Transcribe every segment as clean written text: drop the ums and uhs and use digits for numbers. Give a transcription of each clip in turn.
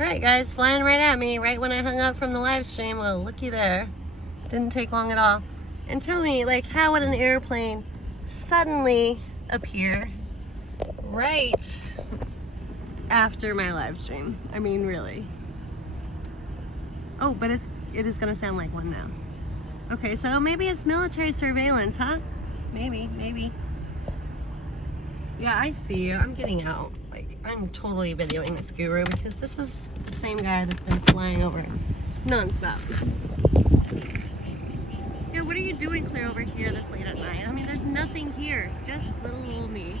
Alright guys, flying right at me right when I hung up from the live stream. Well, looky there. Didn't take long at all. And tell me, like, how would an airplane suddenly appear right after my live stream? I mean, really. Oh, but it is gonna sound like one now. Okay, so maybe it's military surveillance, huh? Maybe. Yeah, I see you. I'm getting out. Like, I'm totally videoing this guru because this is the same guy that's been flying over nonstop. Yeah, what are you doing clear over here this late at night? I mean, there's nothing here. Just little old me.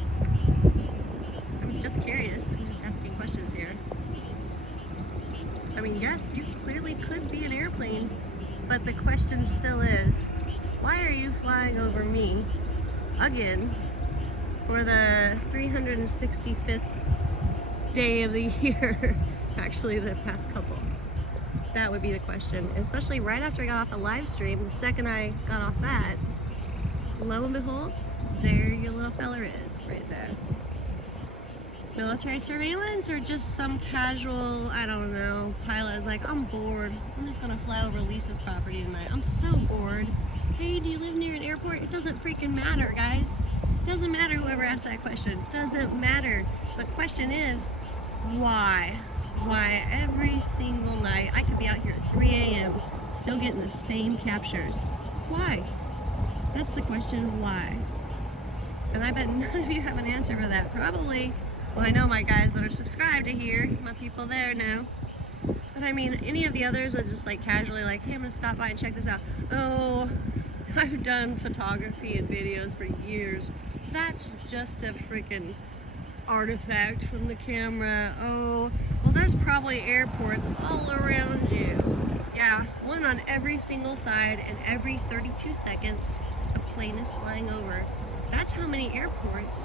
I'm just curious. I'm just asking questions here. I mean, yes, you clearly could be an airplane, but the question still is, why are you flying over me again for the 365th day of the year? Actually, the past couple. That would be the question, especially right after I got off the live stream. The second I got off that, lo and behold, there your little feller is, right there. Military surveillance, or just some casual, I don't know, pilot is like, I'm bored, I'm just gonna fly over Lisa's property tonight. I'm so bored. Hey, do you live near an airport? It doesn't freaking matter, guys. It doesn't matter whoever asked that question. It doesn't matter. The question is, why? Why every single night I could be out here at 3 a.m. still getting the same captures? Why? That's the question, why? And I bet none of you have an answer for that. Probably, well, I know my guys that are subscribed to here, my people there know. But I mean, any of the others that just like casually like, hey, I'm gonna stop by and check this out. Oh, I've done photography and videos for years. That's just a freaking artifact from the camera. Oh, well, there's probably airports all around you. Yeah, one on every single side, and every 32 seconds a plane is flying over. That's how many airports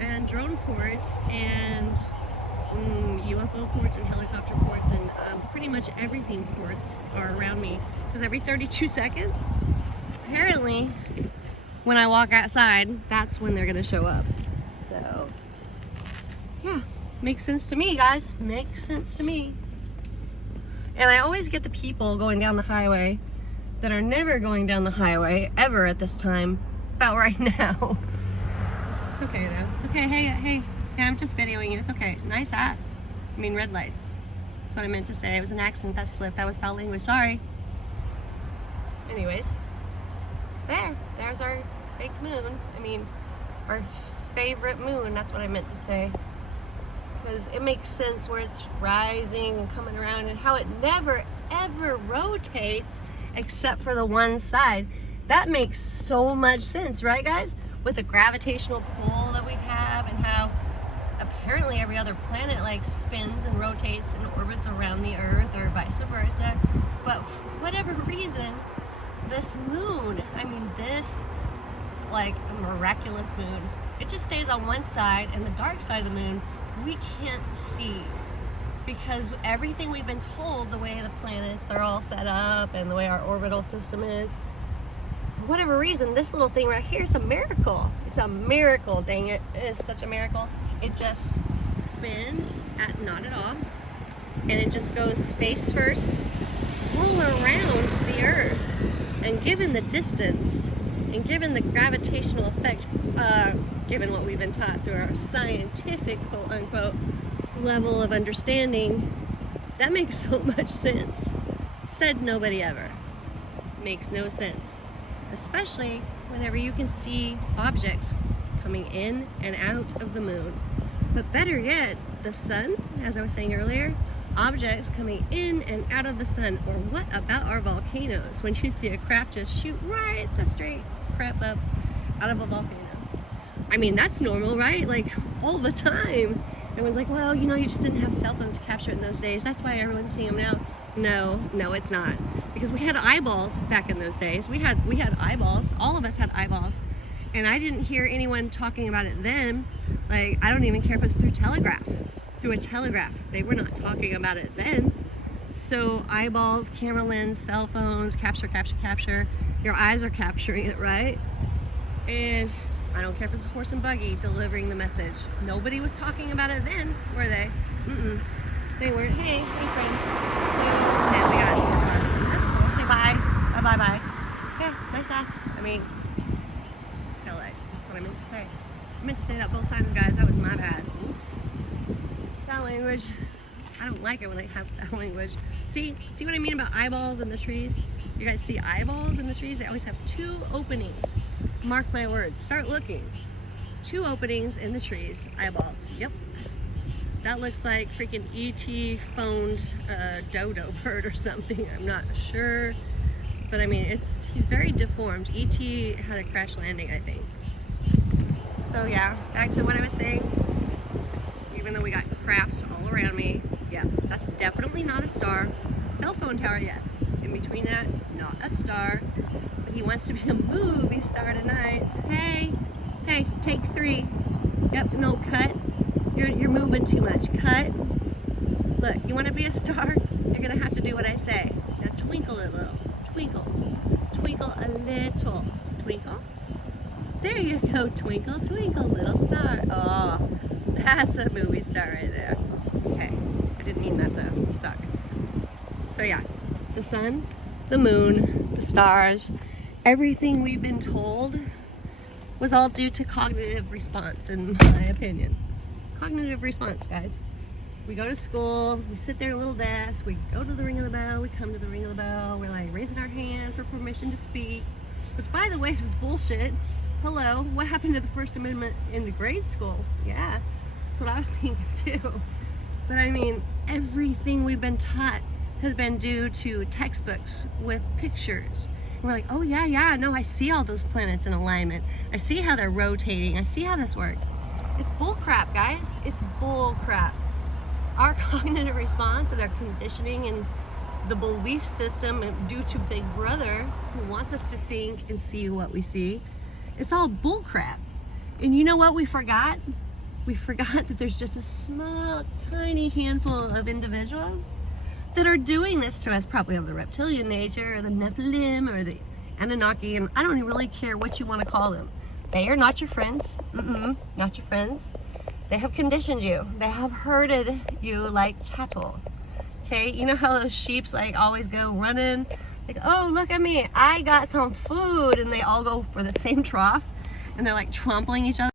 and drone ports and UFO ports and helicopter ports and pretty much everything ports are around me. Because every 32 seconds, apparently, when I walk outside, that's when they're gonna show up. So, yeah, makes sense to me, guys. Makes sense to me. And I always get the people going down the highway that are never going down the highway ever at this time, about right now. It's okay though. It's okay. Hey. Yeah, I'm just videoing you. It's okay. Nice ass. I mean, red lights. That's what I meant to say. It was an accident. That slipped. That was foul language. Sorry. Anyways, there's our fake moon. I mean, our favorite moon. That's what I meant to say. Because it makes sense where it's rising and coming around and how it never ever rotates except for the one side. That makes so much sense, right guys? With the gravitational pull that we have and how apparently every other planet like spins and rotates and orbits around the Earth or vice versa. But for whatever reason, this moon, I mean this like a miraculous moon, it just stays on one side, and the dark side of the moon we can't see, because everything we've been told, the way the planets are all set up and the way our orbital system is, for whatever reason, this little thing right here is a miracle. It's a miracle, dang it. It is such a miracle. It just spins at not at all, and it just goes face first all around the Earth. And given the distance, and given the gravitational effect, given what we've been taught through our scientific, quote-unquote, level of understanding, that makes so much sense. Said nobody ever. Makes no sense. Especially whenever you can see objects coming in and out of the moon. But better yet, the sun, as I was saying earlier, objects coming in and out of the sun. Or what about our volcanoes? When you see a craft just shoot right the straight crap up out of a volcano. I mean, that's normal, right? Like, all the time. Everyone's like, well, you know, you just didn't have cell phones to capture it in those days. That's why everyone's seeing them now. No, it's not. Because we had eyeballs back in those days. We had eyeballs. All of us had eyeballs. And I didn't hear anyone talking about it then. Like, I don't even care if it's through a telegraph. They were not talking about it then. So eyeballs, camera lens, cell phones, capture. Your eyes are capturing it, right? And I don't care if it's a horse and buggy delivering the message. Nobody was talking about it then, were they? They weren't. Hey friend. So now we got more cars. That's cool. Okay, bye. Bye. Yeah, nice ass. I mean, tail lights. That's what I meant to say. I meant to say that both times, guys. That was my bad. Oops. Foul language. I don't like it when I have foul language. See what I mean about eyeballs in the trees? You guys see eyeballs in the trees? They always have 2 openings. Mark my words. Start looking. 2 openings in the trees. Eyeballs. Yep. That looks like freaking E.T. phoned a dodo bird or something. I'm not sure. But I mean, he's very deformed. E.T. had a crash landing, I think. So yeah, back to what I was saying. Even though we got crafts all around me, yes, that's definitely not a star. Cell phone tower, yes. In between that, not a star. But he wants to be a movie star tonight. So, hey, take 3. Yep, no, cut. You're moving too much. Cut. Look, you want to be a star? You're gonna have to do what I say. Now twinkle a little. Twinkle. Twinkle a little. Twinkle. There you go. Twinkle, twinkle, little star. Oh, that's a movie star right there. Okay, I didn't mean that to suck. So yeah, the sun, the moon, the stars, everything we've been told was all due to cognitive response, in my opinion. Cognitive response, guys. We go to school, we sit there at a little desk, we go to the ring of the bell, we come to the ring of the bell, we're like raising our hand for permission to speak, which by the way is bullshit. Hello, what happened to the First Amendment in grade school? Yeah, that's what I was thinking too. But I mean, everything we've been taught has been due to textbooks with pictures. And we're like, oh yeah, no, I see all those planets in alignment. I see how they're rotating. I see how this works. It's bull crap, guys. It's bull crap. Our cognitive response and our conditioning and the belief system due to Big Brother, who wants us to think and see what we see, it's all bull crap. And you know what we forgot? We forgot that there's just a small, tiny handful of individuals that are doing this to us, probably of the reptilian nature, or the Nephilim, or the Anunnaki, and I don't even really care what you want to call them. They are not your friends. Not your friends. They have conditioned you. They have herded you like cattle. Okay, you know how those sheeps like always go running? Like, oh, look at me, I got some food, and they all go for the same trough, and they're like trampling each other.